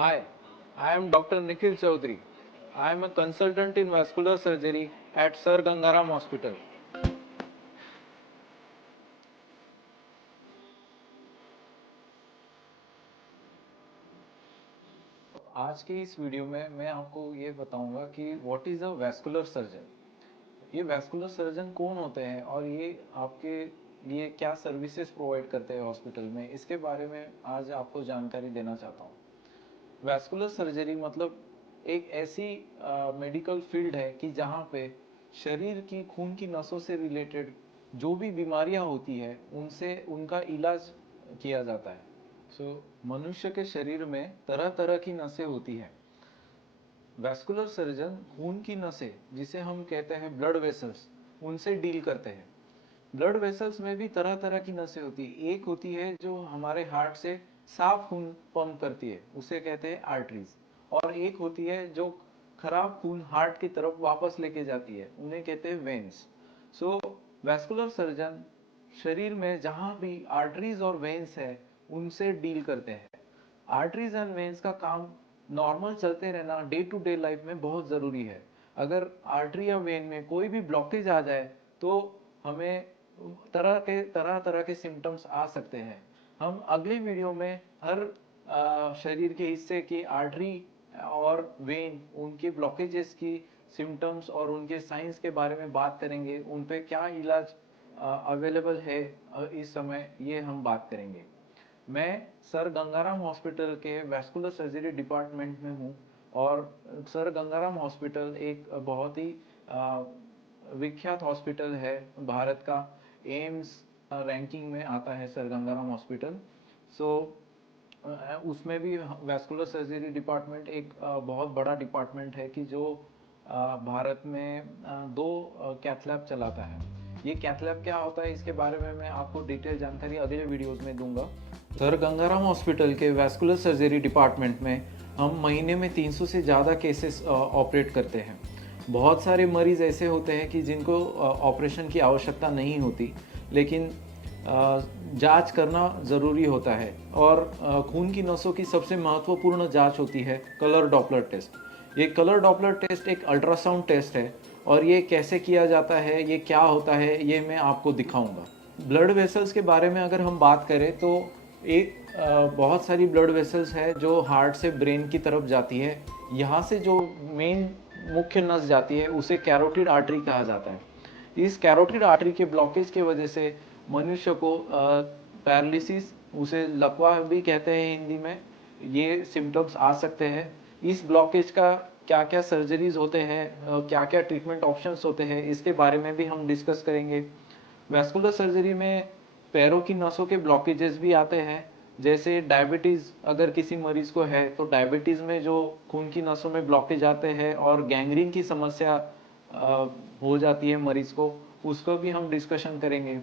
Hi, I am Dr. Nikhil Chaudhary. I am a consultant in vascular surgery at Sir Gangaram Hospital. आज की इस video में मैं आपको ये बताऊंगा कि what is a vascular surgeon. ये वैस्कुलर सर्जन कौन होते हैं और ये आपके लिए क्या सर्विसेज प्रोवाइड करते हैं हॉस्पिटल में, इसके बारे में आज आपको जानकारी देना चाहता हूँ। वैस्कुलर सर्जरी मतलब एक ऐसी मेडिकल फील्ड है कि जहाँ पे शरीर की खून की नसों से रिलेटेड जो भी बीमारियां होती है उनसे उनका इलाज किया जाता है। मनुष्य के शरीर में तरह तरह की नसें होती हैं। वैस्कुलर सर्जन खून की नसें, जिसे हम कहते हैं ब्लड वेसल्स, उनसे डील करते हैं। ब्लड वेसल्स में भी तरह तरह की नसें होती है। एक होती है जो हमारे हार्ट से साफ खून पंप करती है, उसे कहते हैं आर्टरीज। और एक होती है जो खराब खून हार्ट की तरफ वापस लेके जाती है, उन्हें कहते हैं वेन्स। सो वैस्कुलर सर्जन शरीर में जहां भी आर्टरीज और वेन्स है उनसे डील करते हैं। आर्टरीज एंड वेन्स का काम नॉर्मल चलते रहना डे टू डे लाइफ में बहुत ज़रूरी है। अगर आर्टरी या वेन में कोई भी ब्लॉकेज आ जाए तो हमें तरह तरह के सिम्टम्स आ सकते हैं। हम अगली वीडियो में हर शरीर के हिस्से की आर्टरी और वेन, उनके ब्लॉकेजेस की सिम्टम्स और उनके साइंस के बारे में बात करेंगे। उन पे क्या इलाज अवेलेबल है इस समय, ये हम बात करेंगे। मैं सर गंगाराम हॉस्पिटल के वैस्कुलर सर्जरी डिपार्टमेंट में हूँ। और सर गंगाराम हॉस्पिटल एक बहुत ही विख्यात हॉस्पिटल है भारत का। एम्स रैंकिंग में आता है सर गंगाराम हॉस्पिटल। सो उसमें भी वैस्कुलर सर्जरी डिपार्टमेंट एक बहुत बड़ा डिपार्टमेंट है कि जो भारत में दो कैथ लैब चलाता है। ये कैथ लैब क्या होता है, इसके बारे में मैं आपको डिटेल जानकारी अगले वीडियोस में दूंगा। सर गंगाराम हॉस्पिटल के वैस्कुलर सर्जरी डिपार्टमेंट में हम महीने में 300 से ज़्यादा केसेस ऑपरेट करते हैं। बहुत सारे मरीज़ ऐसे होते हैं कि जिनको ऑपरेशन की आवश्यकता नहीं होती, लेकिन जांच करना ज़रूरी होता है। और खून की नसों की सबसे महत्वपूर्ण जांच होती है कलर डॉपलर टेस्ट। ये कलर डॉपलर टेस्ट एक अल्ट्रासाउंड टेस्ट है और ये कैसे किया जाता है, ये क्या होता है, ये मैं आपको दिखाऊंगा। ब्लड वेसल्स के बारे में अगर हम बात करें तो एक बहुत सारी ब्लड वेसल्स है जो हार्ट से ब्रेन की तरफ जाती है। यहाँ से जो मेन मुख्य नस जाती है उसे कैरोटिड आर्टरी कहा जाता है। इस कैरोटिड आर्टरी के ब्लॉकेज की वजह से मनुष्य को पैरालिसिस, उसे लकवा भी कहते हैं हिंदी में, ये सिम्टम्स आ सकते हैं। इस ब्लॉकेज का क्या क्या सर्जरीज होते हैं, क्या क्या ट्रीटमेंट ऑप्शंस होते हैं, इसके बारे में भी हम डिस्कस करेंगे। वैस्कुलर सर्जरी में पैरों की नसों के ब्लॉकेजेस भी आते हैं। जैसे डायबिटीज़ अगर किसी मरीज को है तो डायबिटीज़ में जो खून की नसों में ब्लॉकेज आते हैं और गैंग्रीन की समस्या हो जाती है मरीज को, उसको भी हम डिस्कशन करेंगे।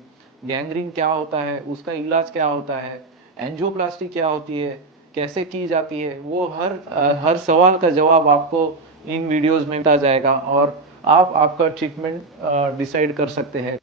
गैंग्रीन क्या होता है, उसका इलाज क्या होता है, एंजियोप्लास्टी क्या होती है, कैसे की जाती है, वो हर सवाल का जवाब आपको इन वीडियोस में मिलता जाएगा और आप आपका ट्रीटमेंट डिसाइड कर सकते हैं।